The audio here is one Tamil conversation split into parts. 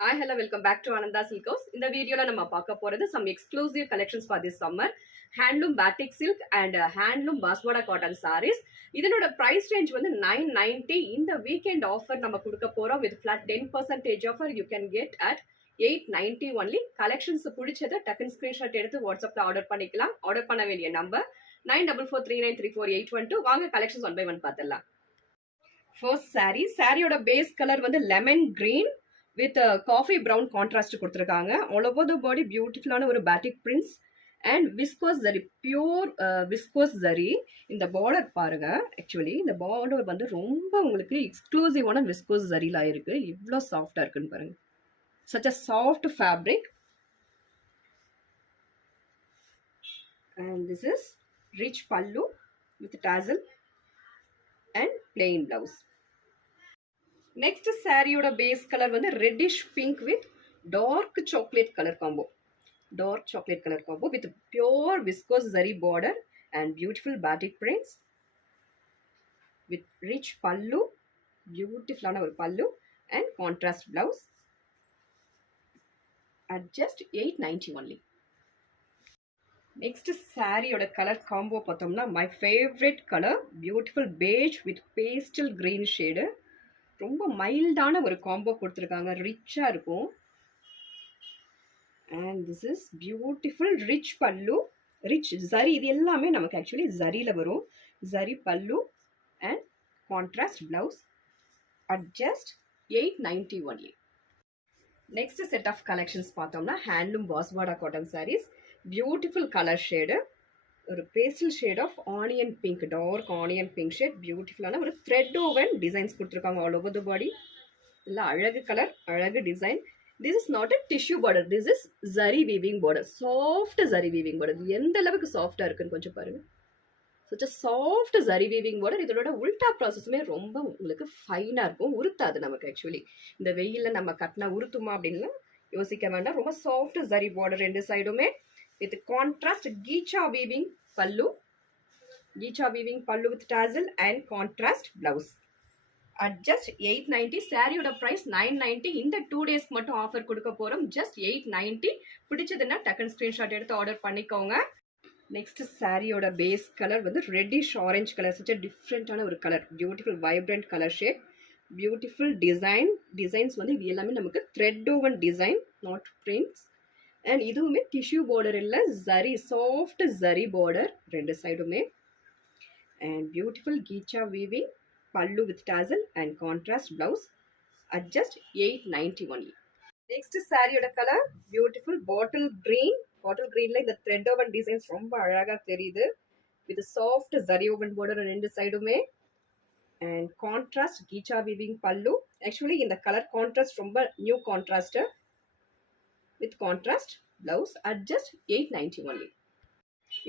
Hi, hello, welcome back to Ananda Silk House. In the video, நம்ம பார்க்க போறது some exclusive collections for this summer. Handloom batik silk and handloom baswada cotton sarees. இதனோட price range வந்து 990. இந்த weekend offer நம்ம கொடுக்க போறோம் with flat 10% offer you can get at 890 only. Collections பிடிச்சத டக்குன்னு ஸ்கிரீன்ஷாட் எடுத்து வாட்ஸ்அப்ல ஆர்டர் பண்ணிக்கலாம். ஆர்டர் பண்ண வேண்டிய நம்பர் 9443934812. வாங்க collections one by one பார்த்துடலாம். First saree, சாரியோட பேஸ் கலர் வந்து lemon green with coffee brown contrast கொடுத்துருக்காங்க. all over the body பியூட்டிஃபுல்லான ஒரு batik prints and viscose zari, pure viscose zari. இந்த border பாருங்க, actually இந்த border வந்து ரொம்ப உங்களுக்கு எக்ஸ்க்ளூசிவான viscose zariல இருக்கு. இவ்வளோ சாஃப்டா இருக்குன்னு பாருங்க. such a soft fabric and this is rich pallu with tassel and plain blouse. Next saree oda base color வந்து reddish pink with dark chocolate color combo. Dark chocolate color combo with pure viscose zari border and beautiful batik prints with rich pallu, beautiful ana or pallu and contrast blouse at just 890 only. Next saree oda color combo pathomna my favorite color, beautiful beige with pastel green shade. ரொம்ப மைல்டான ஒரு காம்போ கொடுத்துருக்காங்க, ரிச்சா இருக்கும். And this is beautiful rich pallu, rich zari. இது எல்லாமே நமக்கு ஆக்சுவலி ஜரியில் வரும். Zari pallu and contrast blouse at just 890 only. Next set of collections பார்த்தோம்னா ஹேண்ட்லூம் பாஸ்வாடா cotton saris. Beautiful colour shade, ஒரு pastel shade of onion pink, dark onion pink shade. பியூட்டிஃபுல்லான ஒரு த்ரெட் ஓவன் டிசைன்ஸ் கொடுத்துருக்காங்க ஆல் ஓவர் த பாடி. இல்லை அழகு கலர், அழகு design. This is not a tissue border, this is zari weaving border, soft zari weaving border. எந்த அளவுக்கு சாஃப்டாக இருக்குன்னு கொஞ்சம் பாருங்க. Such a soft zari weaving border. இதோட உல்டா ப்ராசஸுமே ரொம்ப உங்களுக்கு ஃபைனாக இருக்கும், உருத்தாது நமக்கு. ஆக்சுவலி இந்த வெயிலில் நம்ம கட்டினா உருத்துமா அப்படின்லாம் யோசிக்க வேண்டாம். ரொம்ப சாஃப்ட் ஜரி பார்டர் ரெண்டு சைடுமே with contrast geecha weaving pallu with tassel and contrast blouse at just 890. saree oda price 990. இந்த 2 days மட்டும் ஆஃபர் கொடுக்க போறோம், just 890. பிடிச்சதுன்னா டக்குன்னு ஸ்கிரீன்ஷாட் எடுத்து ஆர்டர் பண்ணிக்கோங்க. நெக்ஸ்ட் சாரியோட பேஸ் கலர் வந்து reddish orange colour. such a டிஃப்ரெண்டான ஒரு colour, beautiful vibrant colour shade, beautiful designs வந்து இது எல்லாமே நமக்கு thread woven design, not prints. And இதுவுமே டிஷ்யூ பார்டர் இல்லை, ஜரி, சாஃப்ட் ஜரி பார்டர் ரெண்டு சைடுமே. அண்ட் பியூட்டிஃபுல் கீச்சா weaving pallu with tassel and contrast blouse at just 890 only. Next சாரியோட colour beautiful bottle green. Bottle கிரீன்ல இந்த த்ரெட் ஓவன் டிசைன்ஸ் ரொம்ப அழகாக தெரியுது with soft zari woven border ரெண்டு சைடுமே. அண்ட் கான்ட்ராஸ்ட் கீச்சா வீவிங் பல்லு. ஆக்சுவலி இந்த கலர் கான்ட்ராஸ்ட் ரொம்ப new contrast with contrast blouse at just 890 only.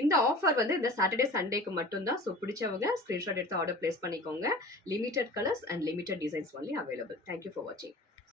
இந்த ஆஃபர் வந்து இந்த சாட்டர்டே சண்டேக்கு மட்டும்தான். ஸோ பிடிச்சவங்க ஸ்க்ரீன்ஷாட் எடுத்து ஆர்டர் பிளேஸ் பண்ணிக்கோங்க. Limited colours and limited designs only available. Thank you for வாட்சிங்.